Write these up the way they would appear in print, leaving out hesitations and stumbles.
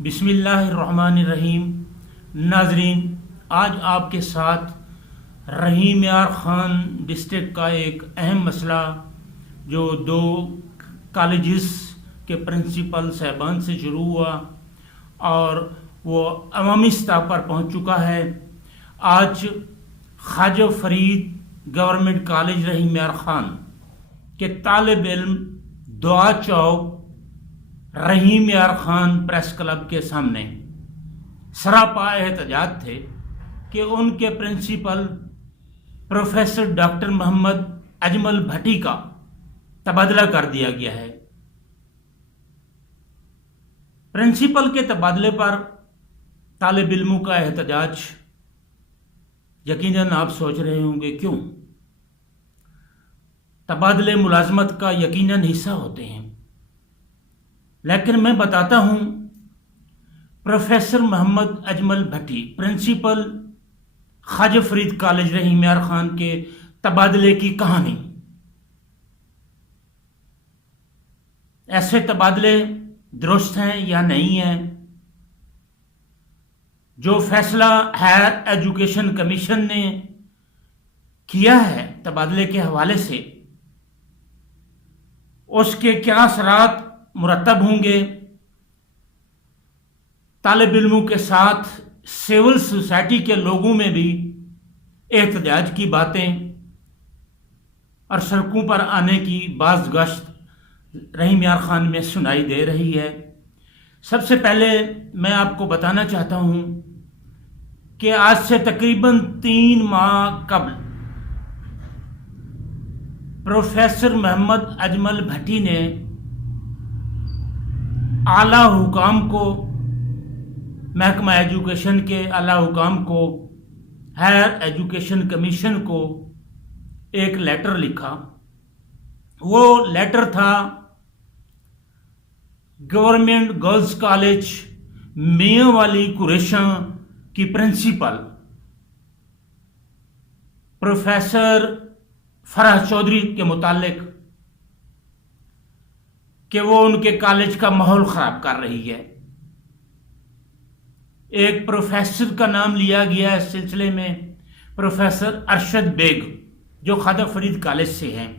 بسم اللہ الرحمن الرحیم۔ ناظرین، آج آپ کے ساتھ رحیم یار خان ڈسٹرکٹ کا ایک اہم مسئلہ جو دو کالجز کے پرنسپل صاحبان سے شروع ہوا اور وہ عوامی سطح پر پہنچ چکا ہے۔ آج خواجہ فرید گورنمنٹ کالج رحیم یار خان کے طالب علم دعا چوک رحیم یار خان پریس کلب کے سامنے سراپا احتجاج تھے کہ ان کے پرنسپل پروفیسر ڈاکٹر محمد اجمل بھٹی کا تبادلہ کر دیا گیا ہے۔ پرنسپل کے تبادلے پر طالب علموں کا احتجاج، یقیناً آپ سوچ رہے ہوں گے کیوں؟ تبادلے ملازمت کا یقیناً حصہ ہوتے ہیں، لیکن میں بتاتا ہوں پروفیسر محمد اجمل بھٹی پرنسپل خواجہ فرید کالج رحیم یار خان کے تبادلے کی کہانی۔ ایسے تبادلے درست ہیں یا نہیں ہیں؟ جو فیصلہ ہائر ایجوکیشن کمیشن نے کیا ہے تبادلے کے حوالے سے، اس کے کیا اثرات مرتب ہوں گے؟ طالب علموں کے ساتھ سول سوسائٹی کے لوگوں میں بھی احتجاج کی باتیں اور سڑکوں پر آنے کی بعض گشت رحیم یار خان میں سنائی دے رہی ہے۔ سب سے پہلے میں آپ کو بتانا چاہتا ہوں کہ آج سے تقریباً 3 ماہ قبل پروفیسر محمد اجمل بھٹی نے اعلیٰ حکام کو، محکمہ ایجوکیشن کے اعلیٰ حکام کو، ہائر ایجوکیشن کمیشن کو ایک لیٹر لکھا۔ وہ لیٹر تھا گورنمنٹ گرلز کالج میاں والی قریشاں کی پرنسپل پروفیسر فرح چودھری کے متعلق کہ وہ ان کے کالج کا ماحول خراب کر رہی ہے۔ ایک پروفیسر کا نام لیا گیا اس سلسلے میں، پروفیسر ارشد بیگ، جو خواجہ فرید کالج سے ہیں۔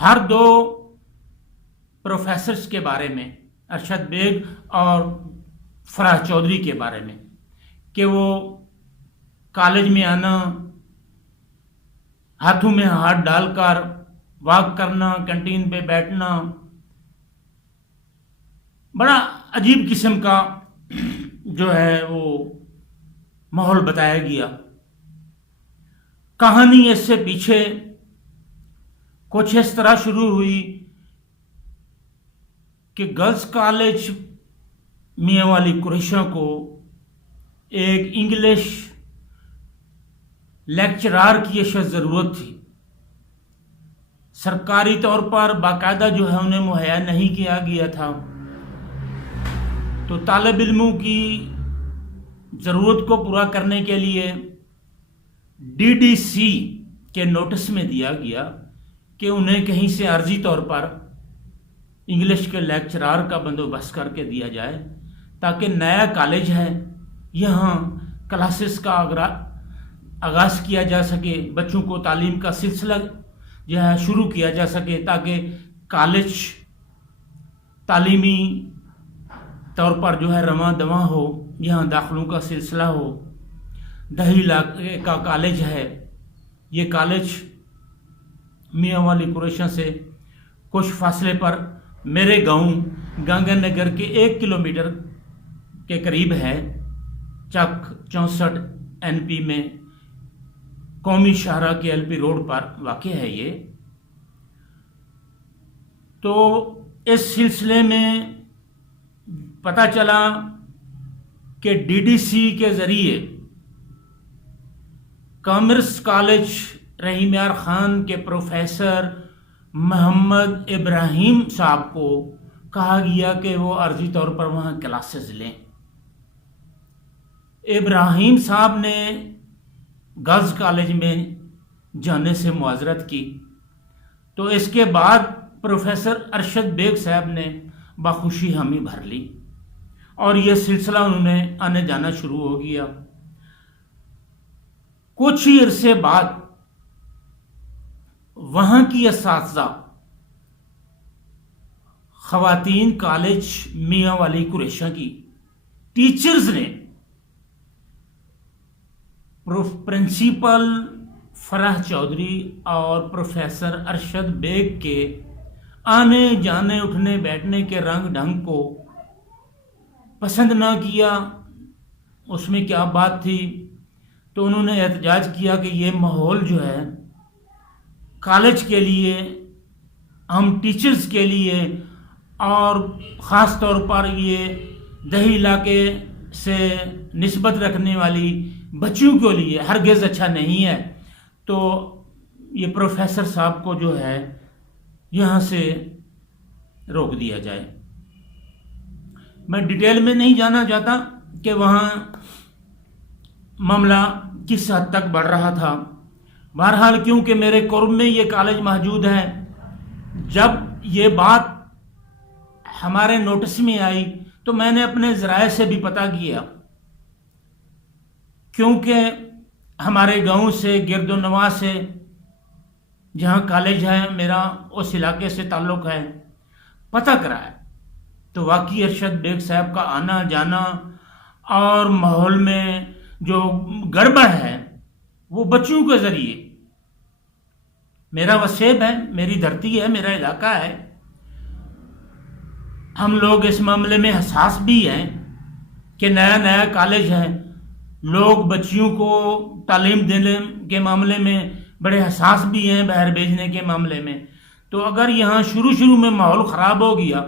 ہر دو پروفیسرز کے بارے میں، ارشد بیگ اور فرح چودھری کے بارے میں، کہ وہ کالج میں آنا، ہاتھوں میں ہاتھ ڈال کر واک کرنا، کینٹین پہ بیٹھنا، بڑا عجیب قسم کا جو ہے وہ ماحول بتایا گیا۔ کہانی اس سے پیچھے کچھ اس طرح شروع ہوئی کہ گرلز کالج میاں والی قریشاں کو ایک انگلش لیکچرار کی اشد ضرورت تھی۔ سرکاری طور پر باقاعدہ جو ہے انہیں مہیا نہیں کیا گیا تھا، تو طالب علموں کی ضرورت کو پورا کرنے کے لیے DDC کے نوٹس میں دیا گیا کہ انہیں کہیں سے عارضی طور پر انگلش کے لیکچرار کا بندوبست کر کے دیا جائے، تاکہ نیا کالج ہے یہاں کلاسز کا آغاز کیا جا سکے، بچوں کو تعلیم کا سلسلہ جو ہے شروع کیا جا سکے، تاکہ کالج تعلیمی طور پر جو ہے رواں دواں ہو، یہاں داخلوں کا سلسلہ ہو۔ دہی علاقے کا کالج ہے یہ کالج، میاں والی قریشاں سے کچھ فاصلے پر میرے گاؤں گنگا نگر کے 1 کلومیٹر کے قریب ہے، چک 64 NP میں قومی شاہراہ کے LP روڈ پر واقع ہے یہ۔ تو اس سلسلے میں پتہ چلا کہ DDC کے ذریعے کامرس کالج رحیم یار خان کے پروفیسر محمد ابراہیم صاحب کو کہا گیا کہ وہ عارضی طور پر وہاں کلاسز لیں۔ ابراہیم صاحب نے گرلز کالج میں جانے سے معذرت کی، تو اس کے بعد پروفیسر ارشد بیگ صاحب نے بخوشی حامی بھر لی اور یہ سلسلہ انہوں نے آنے جانا شروع ہو گیا۔ کچھ ہی عرصے بعد وہاں کی اساتذہ، خواتین کالج میاں والی قریشہ کی ٹیچرز نے پرنسپل فرح چودھری اور پروفیسر ارشد بیگ کے آنے جانے اٹھنے بیٹھنے کے رنگ ڈھنگ کو پسند نہ کیا۔ اس میں کیا بات تھی؟ تو انہوں نے احتجاج کیا کہ یہ ماحول جو ہے کالج کے لیے، ہم ٹیچرز کے لیے اور خاص طور پر یہ دیہی علاقے سے نسبت رکھنے والی بچیوں کے لیے ہرگز اچھا نہیں ہے، تو یہ پروفیسر صاحب کو جو ہے یہاں سے روک دیا جائے۔ میں ڈیٹیل میں نہیں جانا چاہتا کہ وہاں معاملہ کس حد تک بڑھ رہا تھا۔ بہرحال کیونکہ میرے قرب میں یہ کالج موجود ہے، جب یہ بات ہمارے نوٹس میں آئی تو میں نے اپنے ذرائع سے بھی پتہ کیا، کیونکہ ہمارے گاؤں سے، گرد و نواح سے جہاں کالج ہے میرا، اس علاقے سے تعلق ہے، پتہ کرایا تو واقعی ارشد بیگ صاحب کا آنا جانا اور ماحول میں جو گڑبڑ ہے وہ بچوں کے ذریعے، میرا وسیب ہے، میری دھرتی ہے، میرا علاقہ ہے، ہم لوگ اس معاملے میں حساس بھی ہیں کہ نیا نیا کالج ہے، لوگ بچیوں کو تعلیم دینے کے معاملے میں بڑے حساس بھی ہیں، باہر بھیجنے کے معاملے میں۔ تو اگر یہاں شروع میں ماحول خراب ہو گیا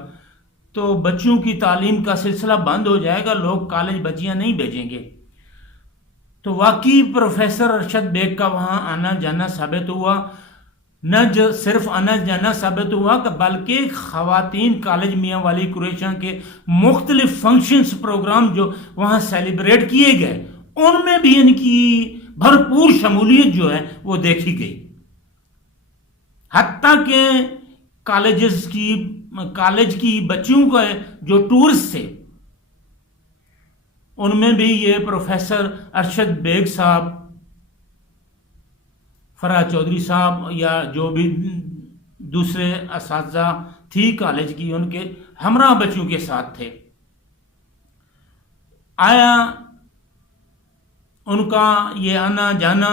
تو بچوں کی تعلیم کا سلسلہ بند ہو جائے گا، لوگ کالج بچیاں نہیں بھیجیں گے۔ تو واقعی پروفیسر ارشد بیگ کا وہاں آنا جانا ثابت ہوا، نہ صرف آنا جانا ثابت ہوا بلکہ خواتین کالج میاں والی قریشہ کے مختلف فنکشنز، پروگرام جو وہاں سیلیبریٹ کیے گئے، ان میں بھی ان کی بھرپور شمولیت جو ہے وہ دیکھی گئی۔ حتیٰ کہ کالج کی بچیوں کا جو ٹورز تھے ان میں بھی یہ پروفیسر ارشد بیگ صاحب، فرح چودھری صاحب یا جو بھی دوسرے اساتذہ تھی کالج کی، ان کے ہمراہ بچوں کے ساتھ تھے۔ آیا ان کا یہ آنا جانا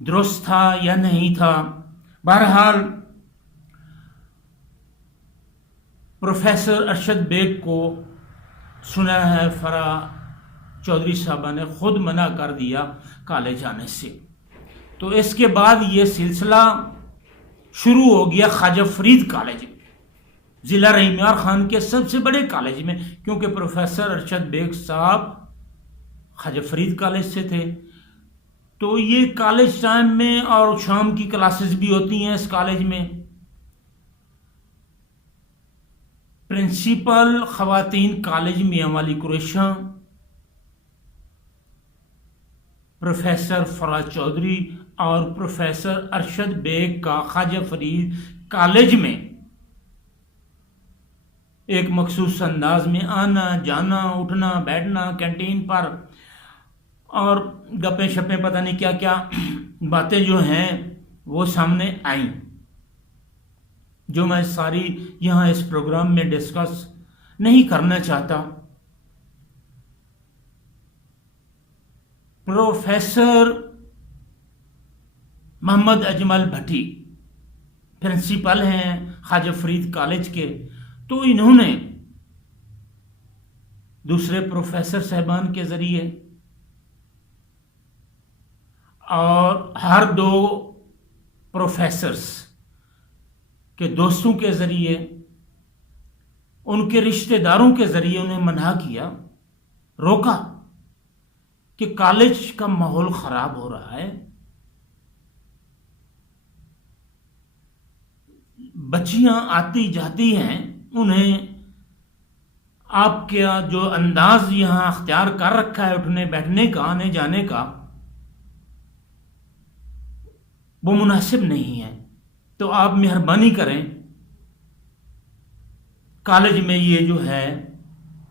درست تھا یا نہیں تھا؟ بہرحال پروفیسر ارشد بیگ کو سنا ہے فرح چودھری صاحبہ نے خود منع کر دیا کالج آنے سے۔ تو اس کے بعد یہ سلسلہ شروع ہو گیا خواجہ فرید کالج، ضلع رحیم یار خان کے سب سے بڑے کالج میں، کیونکہ پروفیسر ارشد بیگ صاحب خواجہ فرید کالج سے تھے۔ تو یہ کالج ٹائم میں اور شام کی کلاسز بھی ہوتی ہیں اس کالج میں۔ پرنسپل خواتین کالج میاں والی قریشہ پروفیسر فرح چودھری اور پروفیسر ارشد بیگ کا خواجہ فرید کالج میں ایک مخصوص انداز میں آنا جانا، اٹھنا بیٹھنا کینٹین پر، اور گپیں شپیں پتہ نہیں کیا کیا باتیں جو ہیں وہ سامنے آئیں، جو میں ساری یہاں اس پروگرام میں ڈسکس نہیں کرنا چاہتا۔ پروفیسر محمد اجمل بھٹی پرنسپل ہیں خواجہ فرید کالج کے، تو انہوں نے دوسرے پروفیسر صاحبان کے ذریعے اور ہر دو پروفیسرز کے دوستوں کے ذریعے، ان کے رشتہ داروں کے ذریعے انہیں منع کیا، روکا کہ کالج کا ماحول خراب ہو رہا ہے، بچیاں آتی جاتی ہیں، انہیں آپ کا جو انداز یہاں اختیار کر رکھا ہے اٹھنے بیٹھنے کا، آنے جانے کا، وہ مناسب نہیں ہے، تو آپ مہربانی کریں کالج میں یہ جو ہے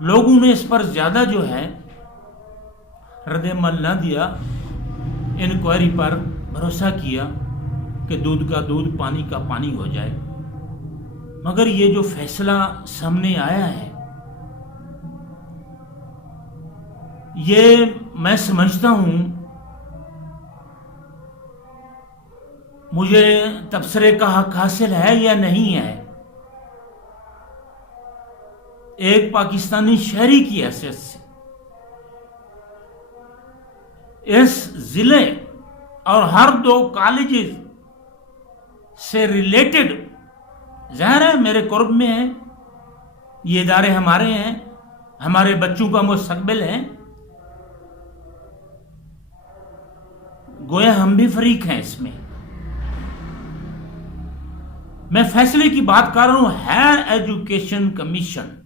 لوگوں نے اس پر زیادہ جو ہے رد عمل نہ دیا، انکوائری پر بھروسہ کیا کہ دودھ کا دودھ پانی کا پانی ہو جائے۔ مگر یہ جو فیصلہ سامنے آیا ہے، یہ میں سمجھتا ہوں مجھے تبصرے کا حق حاصل ہے یا نہیں ہے۔ ایک پاکستانی شہری کی حیثیت سے اس ضلع اور ہر 2 کالجز سے ریلیٹڈ، ظاہر ہے میرے قرب میں ہیں، یہ ادارے ہمارے ہیں، ہمارے بچوں کا مستقبل ہے، گویا ہم بھی فریق ہیں اس میں۔ میں فیصلے کی بات کر رہا ہوں۔ ہائر ایجوکیشن کمیشن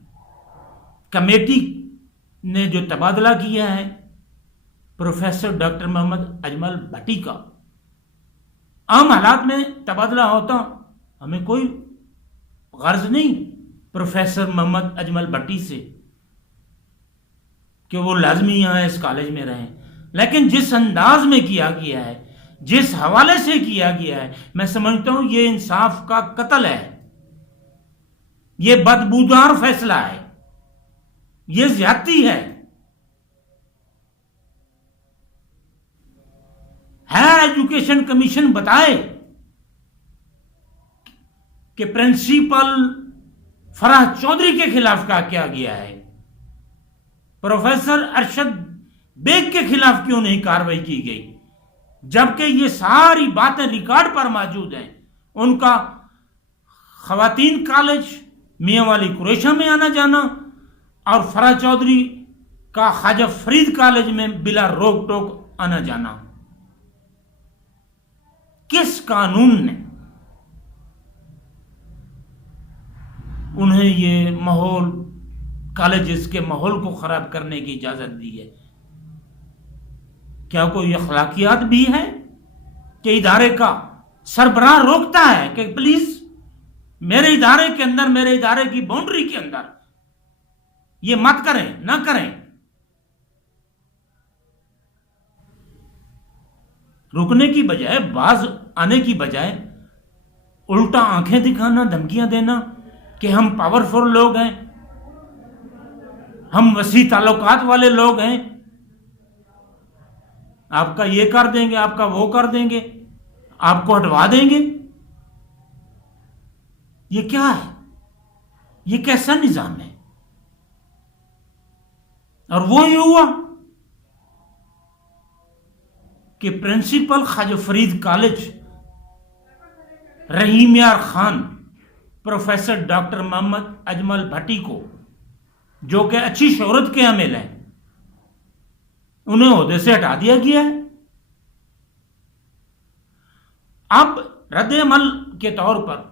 کمیٹی نے جو تبادلہ کیا ہے پروفیسر ڈاکٹر محمد اجمل بھٹی کا، عام حالات میں تبادلہ ہوتا، ہمیں کوئی غرض نہیں پروفیسر محمد اجمل بھٹی سے کہ وہ لازمی یہاں اس کالج میں رہیں، لیکن جس انداز میں کیا گیا ہے، جس حوالے سے کیا گیا ہے، میں سمجھتا ہوں یہ انصاف کا قتل ہے، یہ بدبودار فیصلہ ہے، یہ زیادتی ہے۔ ہائر ایجوکیشن کمیشن بتائے کہ پرنسپل فرح چودھری کے خلاف کیا گیا ہے، پروفیسر ارشد بیگ کے خلاف کیوں نہیں کارروائی کی گئی، جبکہ یہ ساری باتیں ریکارڈ پر موجود ہیں۔ ان کا خواتین کالج میاں والی قریشہ میں آنا جانا اور فرح چودھری کا خواجہ فرید کالج میں بلا روک ٹوک آنا جانا، کس قانون نے انہیں یہ ماحول، کالجز کے ماحول کو خراب کرنے کی اجازت دی ہے؟ کیا کوئی اخلاقیات بھی ہے کہ ادارے کا سربراہ روکتا ہے کہ پلیز میرے ادارے کے اندر، میرے ادارے کی باؤنڈری کے اندر یہ مت کریں، نہ کریں؟ رکنے کی بجائے، باز آنے کی بجائے الٹا آنکھیں دکھانا، دھمکیاں دینا کہ ہم پاورفل لوگ ہیں، ہم وسیع تعلقات والے لوگ ہیں، آپ کا یہ کر دیں گے، آپ کا وہ کر دیں گے، آپ کو ہٹوا دیں گے۔ یہ کیا ہے؟ یہ کیسا نظام ہے؟ اور وہی ہوا کہ پرنسپل خواجہ فرید کالج رحیم یار خان پروفیسر ڈاکٹر محمد اجمل بھٹی کو، جو کہ اچھی شہرت کے حامل ہیں، انہیں عہدے سے ہٹا دیا گیا ہے۔ اب رد عمل کے طور پر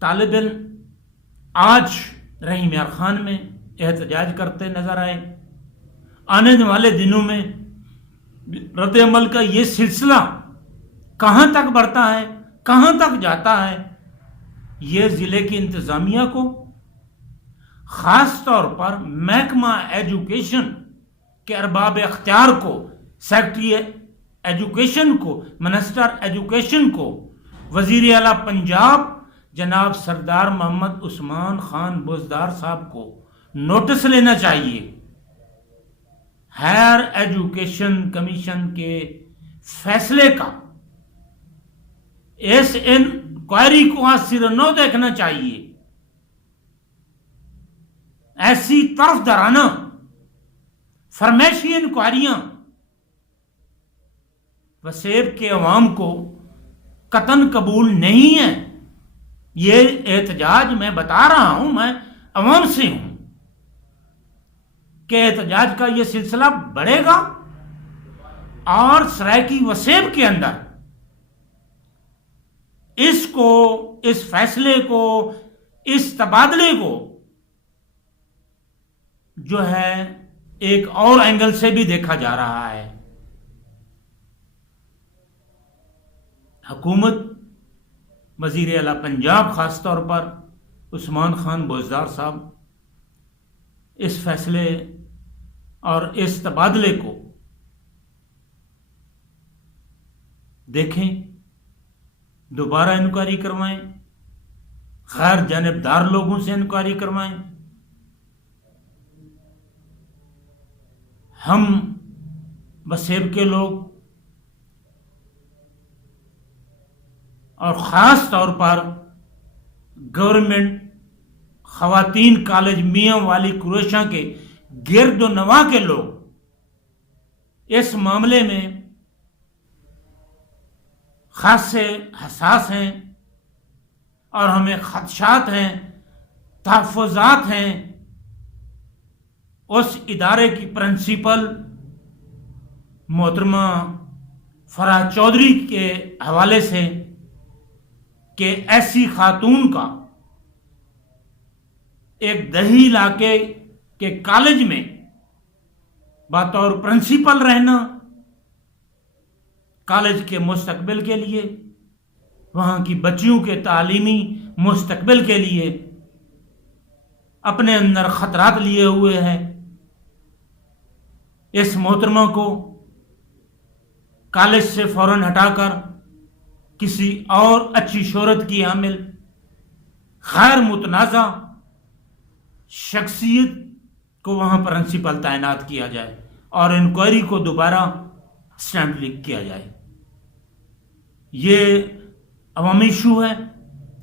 طالب علم آج رحیم یار خان میں احتجاج کرتے نظر آئے۔ آنے والے دنوں میں رد عمل کا یہ سلسلہ کہاں تک بڑھتا ہے، کہاں تک جاتا ہے، یہ ضلع کی انتظامیہ کو، خاص طور پر محکمہ ایجوکیشن کے ارباب اختیار کو، سیکرٹری ایجوکیشن کو، منسٹر ایجوکیشن کو، وزیر اعلیٰ پنجاب جناب سردار محمد عثمان خان بزدار صاحب کو نوٹس لینا چاہیے۔ ہائر ایجوکیشن کمیشن کے فیصلے کا اس انکوائری کو سر نو دیکھنا چاہیے۔ ایسی طرف درانہ فرمائشی انکوائریاں وسیب کے عوام کو قطعاً قبول نہیں ہے۔ یہ احتجاج میں بتا رہا ہوں، میں عوام سے ہوں کہ احتجاج کا یہ سلسلہ بڑھے گا اور سرائیکی وسیب کے اندر اس کو، اس فیصلے کو، اس تبادلے کو جو ہے ایک اور اینگل سے بھی دیکھا جا رہا ہے۔ حکومت، وزیر اعلیٰ پنجاب خاص طور پر عثمان خان بزدار صاحب اس فیصلے اور اس تبادلے کو دیکھیں، دوبارہ انکوائری کروائیں، غیر جانبدار لوگوں سے انکوائری کروائیں۔ ہم بسیب کے لوگ اور خاص طور پر گورنمنٹ خواتین کالج میاں والی قریشہ کے گرد و نواح کے لوگ اس معاملے میں خاصے حساس ہیں، اور ہمیں خدشات ہیں، تحفظات ہیں اس ادارے کی پرنسپل محترمہ فرح چودھری کے حوالے سے کہ ایسی خاتون کا ایک دیہی علاقے کے کالج میں بطور پرنسپل رہنا، کالج کے مستقبل کے لیے، وہاں کی بچیوں کے تعلیمی مستقبل کے لیے اپنے اندر خطرات لیے ہوئے ہے۔ اس محترمہ کو کالج سے فوراً ہٹا کر کسی اور اچھی شہرت کی حامل غیر متنازع شخصیت کو وہاں پرنسپل تعینات کیا جائے اور انکوائری کو دوبارہ اسٹیمپ کیا جائے۔ یہ عوامی ایشو ہے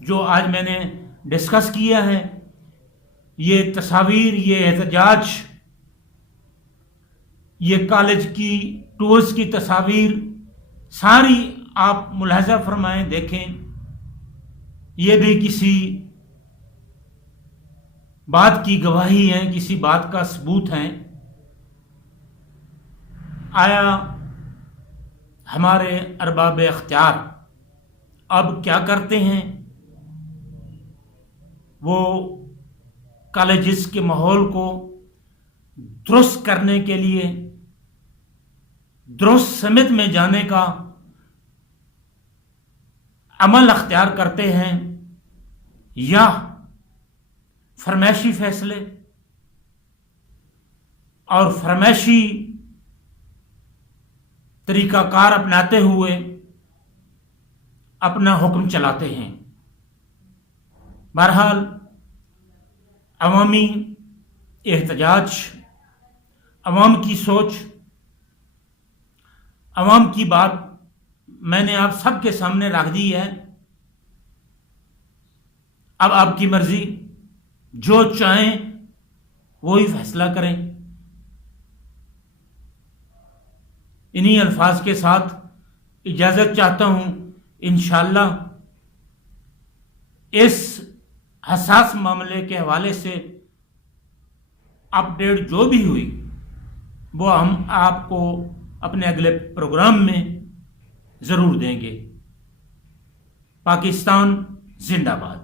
جو آج میں نے ڈسکس کیا ہے۔ یہ تصاویر، یہ احتجاج، یہ کالج کی ٹورز کی تصاویر ساری آپ ملاحظہ فرمائیں، دیکھیں، یہ بھی کسی بات کی گواہی ہیں، کسی بات کا ثبوت ہیں۔ آیا ہمارے ارباب اختیار اب کیا کرتے ہیں؟ وہ کالجز کے ماحول کو درست کرنے کے لیے درست سمت میں جانے کا عمل اختیار کرتے ہیں، یا فرمائشی فیصلے اور فرمائشی طریقہ کار اپناتے ہوئے اپنا حکم چلاتے ہیں۔ بہرحال عوامی احتجاج، عوام کی سوچ، عوام کی بات میں نے آپ سب کے سامنے رکھ دی ہے۔ اب آپ کی مرضی، جو چاہیں وہی فیصلہ کریں۔ انہی الفاظ کے ساتھ اجازت چاہتا ہوں۔ انشاءاللہ اس حساس معاملے کے حوالے سے اپڈیٹ جو بھی ہوئی وہ ہم آپ کو اپنے اگلے پروگرام میں ضرور دیں گے۔ پاکستان زندہ باد۔